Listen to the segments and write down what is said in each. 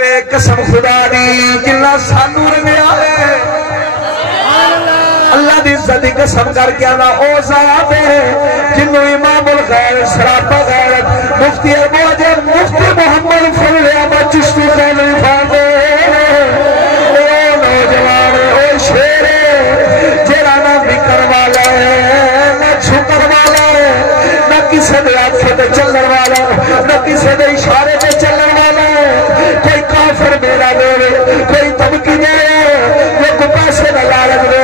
قسم خدا دی جنہ سانو رنگیا ہے اللہ دی عزت قسم کر کے آنا او ذات ہے جنہوں امام الغیر سراپا غیرت مفتی موجب مفتی محمد فضل احمد چشتی خیلی فاندے او نوجوان او شیر جیرا نہ بکر والا ہے نہ چھکر والا ہے نہ کسی دے آنکھیں دے چلن والا نہ کسی دے اشارے دے چلن والا ہے کوئی کافر میرا دے کوئی دھمکی دے وہ کو پیسے نہ لالچ دے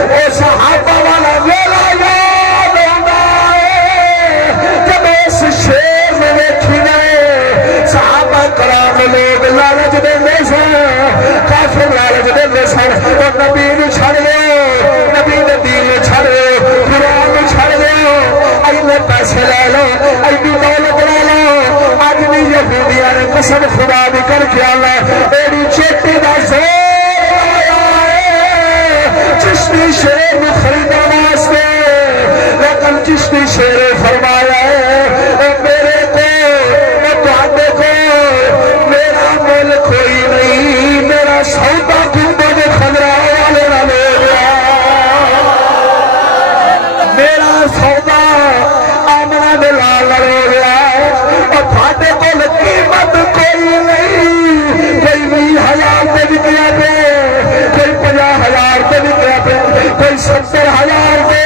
او صحابہ والا ویلا یاد ہوتا ہے جب اس شیر میں دیکھی گئے صحابہ کرام لوگ لالچ دے سن کافر لالچ دے سن اور نبی نو چھڑ لے نبی نے دین چھڑ لے قرآن نو چھڑ لے اینے پیسے لے لو اینے دولت لے لو آج بھی یہودیاں نے قسم خدا بھی کر کے اللہ میری چیٹی دا زور آیا ہے چشتی شیر میں خریدا واسطے لیکن چشتی شیر فرمایا ہے میرے کو میں تہاڈے کو میرا مل کوئی نہیں میرا سودا گنبد خضرا والے نہ لے گیا میرا سودا آمنہ دلال نہ لے گیا اور تہاڈے کو قیمت کوئی نہیں کوئی 20,000 دے بکیا پہ کوئی 50,000 دے بکیا پہ کوئی 70,000 دے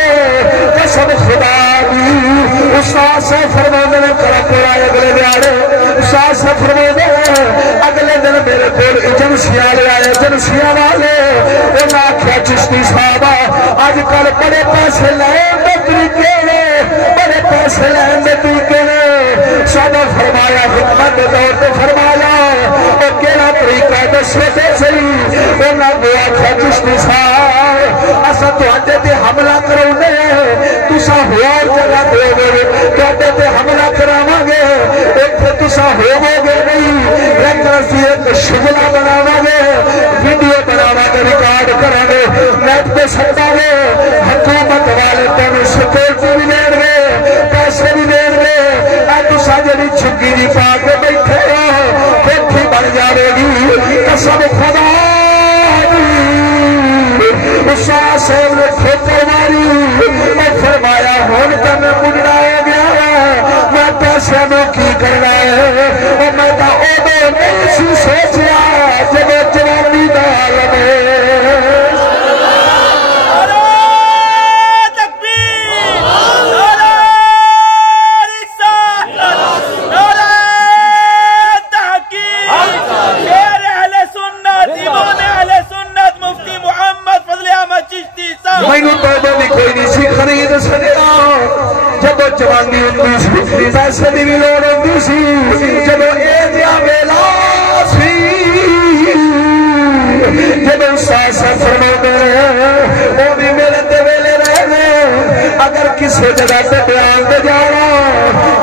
قسم خدا دی استاد سے فرمانے نے کرا پورا اگلے دیارے استاد سے فرمانے اگلے دن میرے پور ایجنسیاں لے آئے ایجنسیاں والے انہاں آکھیا چشتی صاحبہ آج کل بڑے پیسے لین دے طریقے نے بڑے پیسے لین دے طریقے نے سادہ فرمایا حکمت دور تو فرمایا اور کیڑا طریقہ ہے دسوے تے صحیح انہاں کو آکھیا چشتی صاحب اسا تہاڈے تے حملہ کراونے تساں ہور جگہ دے گے تہاڈے تے حملہ کراواں گے ایتھے تساں ہووے گے نہیں لیکن اسی ایک شغلہ بناواں گے ویڈیو بناواں گے ریکارڈ کراں گے نیٹ تے چھڈاں گے حکومت والے تینوں سکیورٹی بھی دین گے پیسے بھی دین گے اے تساں جڑی جھگی دی پا کے بیٹھے ہو بیٹھی بن جاوے گی قسم خدا استاد صاحب نے ٹھوکر ماری میں فرمایا ہن تے میں بڈھڑا ہو گیا میں پیسے نو کی کرنا ہے اور میں تا اودے نہیں سی سوچیا جب جوانی دا عالم ہے جوانی ہوندی سی پیسے دی بھی لوڑ ہوندی سی جدو اے دیا ویلا سی جدو ساسا فرماتے وہ بھی میرے تے ویلے رہنے اگر کسی جگہ تے بیان دے جانا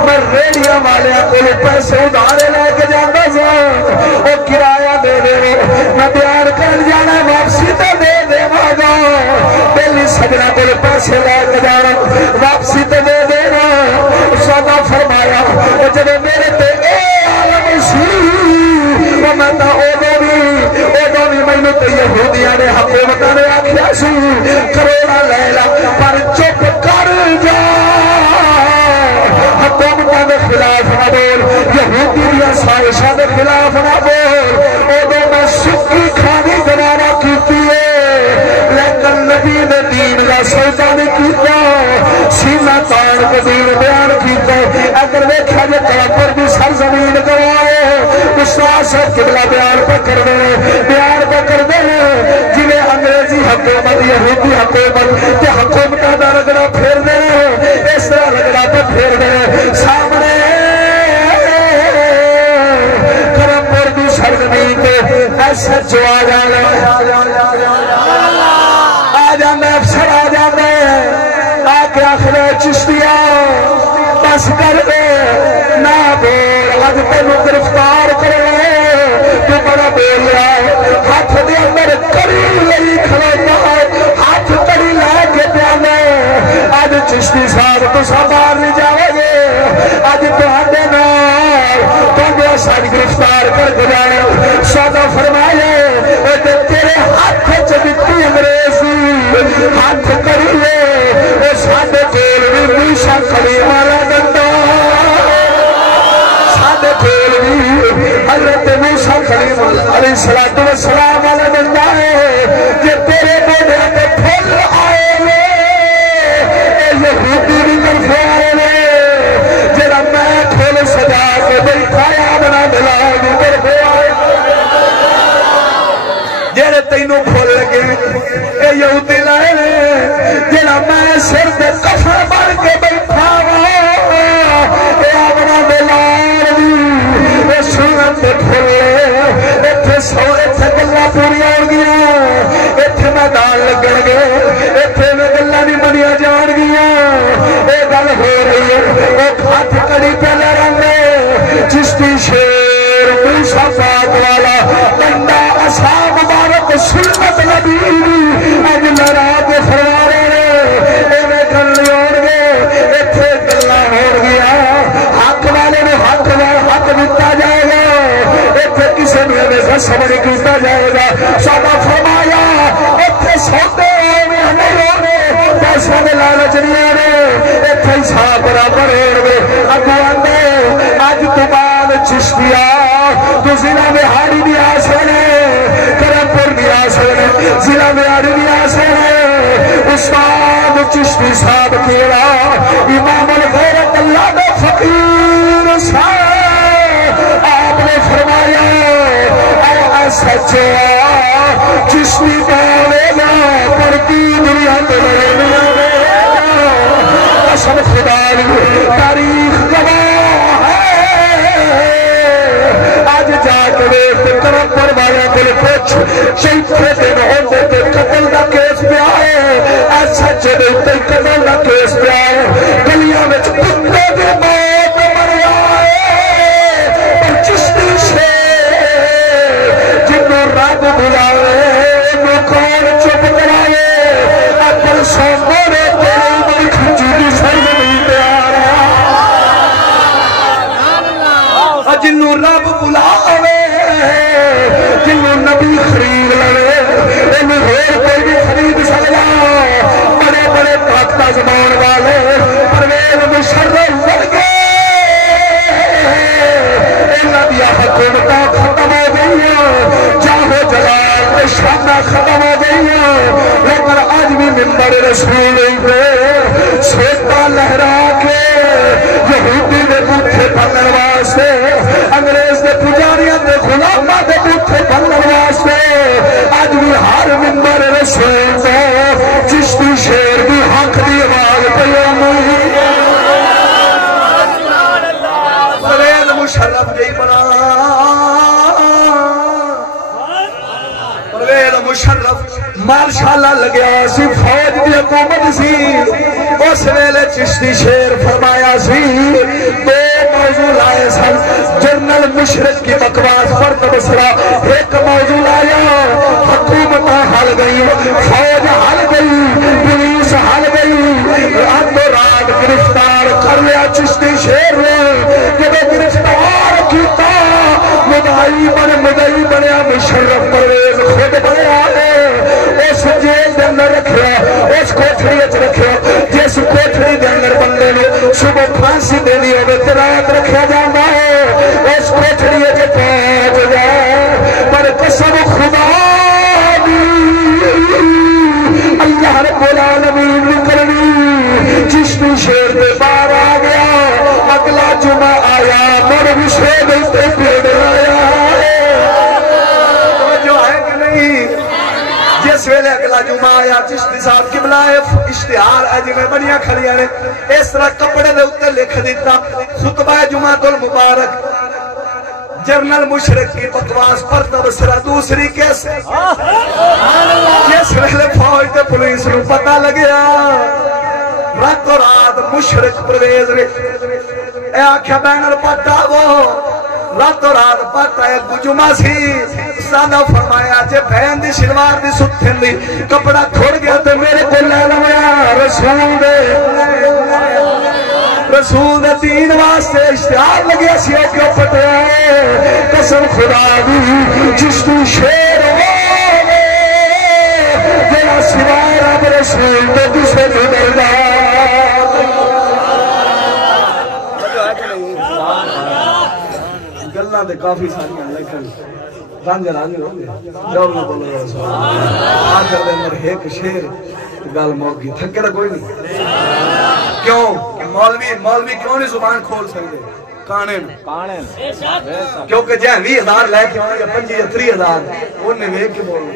میں ریڑیاں والے کو پیسے ادھارے لے کے جانا سا وہ کرایہ دے دے میں بیان کر جانا واپسی تے دے دے گا پہلی سجنا کو پیسے لے کے جانا واپسی تے دے دینا سادہ فرمایا جب میرے تے اے عالم سی وہ میں تا اودو بھی مینوں تے یہودیاں نے حکومتاں نے آکھیا سی کروڑا لے لا پر چپ کر جا حکومتاں دے خلاف نہ بول یہودی دیاں سازشاں دے خلاف نہ بول اودو میں سکی کھانی گوارا کیتی ہے لیکن نبی دے دین دا سودا نہیں کیتا سینہ تان کے دین بیان کیتا اگر دیکھا جے کلپر دی سرزمین گوائے استاد صاحب قبلہ بیان پکڑ دے جی انگریزی حکومت یہودی حکومت تے حکومتاں دا رگڑا پھیر دے اس طرح رگڑا پہ پھیر دے سامنے کلپر دی سرزمین تے ایسا جو آ جانا افسر آ جانے آکے آخر چشتیا بس کر دے نہ بول اج تینوں گرفتار کر لے تو بڑا بول رہا ہے ہاتھ دے اندر کڑی لئی کھڑوتا ہے ہاتھ کڑی لے کے پیانے اج چشتی صاحب تو باہر نہیں جاؤ گے اج تہاڈے نال تہاڈے ساری گرفتار کر کے جانے ہاتھ کریے وہ ساڈے کول بھی موسیٰ کلیم والا ڈنڈا ساڈے کول بھی حضرت موسیٰ کلیم علیہ السلام والا ڈنڈا ہے کہ تیرے موڈے پہ پھل آئے لے یہودی بھی طرف آئے لے جڑا میں کھول سجا کے بیٹھایا بنا دلا بھی طرف آئے جڑے تینوں پھول لگے اے یہودی لائے لے جڑا میں سر دے کفن بن کے بیٹھا اے آبنا دلار بھی اے سنت دے پھولے ایتھے سو ایتھے گلہ پوری ہو گیا ایتھے میدان لگن گے ایتھے میں گلہ نہیں منیا جان گیا اے گل ہو رہی ہے اے ہاتھ کڑی پہ لرنگے چشتی شیر موسیٰ پاک والا بندہ اصحاب مبارک سنت نبی اج لڑا کے فرما رہے ایویں گل نہیں ہون گے ایتھے گلاں ہو گیا حق والے نے حق دتا جائے گا ایتھے کسی نے غصب نہیں کیتا جائے گا سادہ فرمایا ایتھے سودے نہیں ہونے پیسوں کے لالچ نہیں آنے ایتھے حساب برابر ہو گے اگو آندے اج تو بعد چشتیا تو ضلع بہاری بھی آ سکے کرم پور بھی آ سکے ضلع بہاری بھی آ سکے استاد چشتی صاحب کیڑا امام الغیرت اللہ دا فقیر صاحب آپ نے فرمایا اے سچا چشتی پاوے گا پر کی دنیا تے لڑنا قسم خدا دی تاریخ گواہ ہے آج جا کے ویکھ کرم پر والے دل پوچھ چوتھے دن ہوندے تے قتل دا کیس پیا ہے اے سچے دے تے قتل دا کیس پیا ہے گلیاں وچ کتے دی موت مریا ہے پر چشتی شیر جنوں رب بلاوے انوں کون چپ کرائے اپن سو مورے تیرے مل کھچی دی سرزمین تے آ رہا جنوں رب بلاوے جنوں نبی خرید لے انہیں ہور کوئی بھی خرید سکتا بڑے بڑے طاقتہ زمان والے پرویز مشرف ورگے انہاں دیا حکومتاں ختم ہو گئی جاہو جلال شانہ ختم ہو گئی لیکن آج بھی منبر رسول پہ سوتا لہرا کے یہودی دے بوٹھے پھلن واسطے انگریز دے پجاریاں دے غلاماں دے بوٹھے پھلن واسطے آج بھی ہر منبر رسول پہ چشتی شیر بھی حق دی آواز پیامی پرویز مشرف جی بنا پرویز مشرف مارشالہ لگیا سی فوج دی حکومت سی اس ویلے چشتی شیر فرمایا سی دو موضوع لائے سن جنرل مشرق کی بکواس پر تبصرہ ایک موضوع لایا حکومت حل گئی فوج حل گئی پولیس حل گئی راتوں رات گرفتار کر لیا چشتی شیر نے جب گرفتار کیتا مدعی بنیا مشرف پرویز خود بنیا اس جیل دے اندر رکھیا اس کوٹھڑی وچ رکھیا جس کوٹھڑی دے اندر بندے نو صبح پھانسی دینی ہوے تے رات رکھیا جاندا ہے اس کوٹھڑی وچ پہنچ جائے پر قسم خدا دی اللہ رب العالمین نے کرنی چشتی شیر دے باہر آ گیا اگلا جمعہ آیا مر وشے دے تے پیڑ آیا جو ہے کہ نہیں جس ویلے اگلا جمعہ آیا چشتی صاحب قبلہ اشتہار اج میں بنیا کھڑیاں نے اس طرح کپڑے دے اوتے لکھ دیتا خطبہ جمعۃ المبارک جنرل مشرق کی بکواس پر تبصرہ دوسری کیسے جس ویلے فوج تے پولیس نو پتہ لگیا راتوں رات مشرق پرویز نے اے آکھیا بینر پٹاو راتوں رات پتا ایک جمعہ سی سادہ فرمایا جے بہن دی شلوار دی ستھن دی کپڑا کھوڑ گیا تے میرے کو لے لویا رسول دے دین واسطے اشتہار لگیا سی کیوں پٹیا قسم خدا دی چشتی شیر ہوئے جیڑا سوائے رب رسول تو کسے تو ڈردا گلاں تے کافی ساریاں لیکن رنگ رنگ ہو گئے جاؤ نہ بولو یا رسول آخر دے اندر ایک شیر گل موک گئی تھکے دا کوئی نہیں کیوں کہ مولوی کیوں نہیں زبان کھول سکتے کانن کیونکہ جہاں 20,000 لے کے آنے یا 25 یا 30,000 انہیں ویک کے بول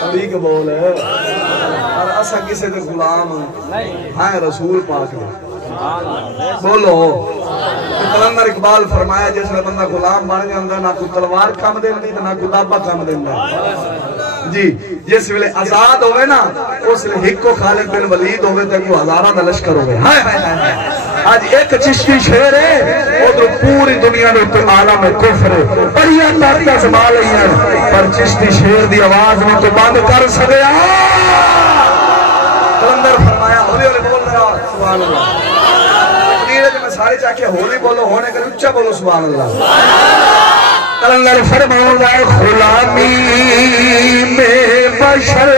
سبھی کے بول ہے اور اسا کسے دے غلام ہاں رسول پاک دے بولو کلندر اقبال فرمایا جس میں بندہ غلام بن جاندہ نہ کوئی تلوار کم دیں دی نہ کوئی دابا کم دیں دی جی جس ویلے آزاد ہوئے نا اس لئے ہکو خالد بن ولید ہوئے تے کوئی ہزارہ دا لشکر ہوئے آج ایک چشتی شہر ہے وہ تو پوری دنیا میں تو عالم کفر ہے بڑیا تاکہ زما لئی ہے پر چشتی شہر دی آواز میں تو بند کر سکیا کلندر فرمایا ہولی ہولی بول رہا سبحان اللہ میں سارے چاکے ہولی بولو ہونے کا اچھا بولو سبحان اللہ کلندر فرماؤں گا غلامی میں بشر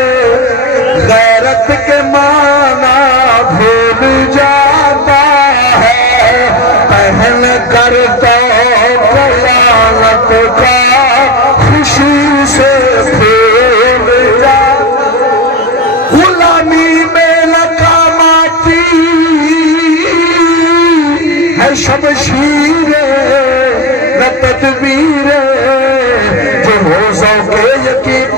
غیرت کے معنی بھول جاتا ہے پہن کر تو قیامت کا خوشی سے پھول جاتا غلامی میں ناکاماتی ہے شمشیر نہ تدبیر جو ہو سو کے یقین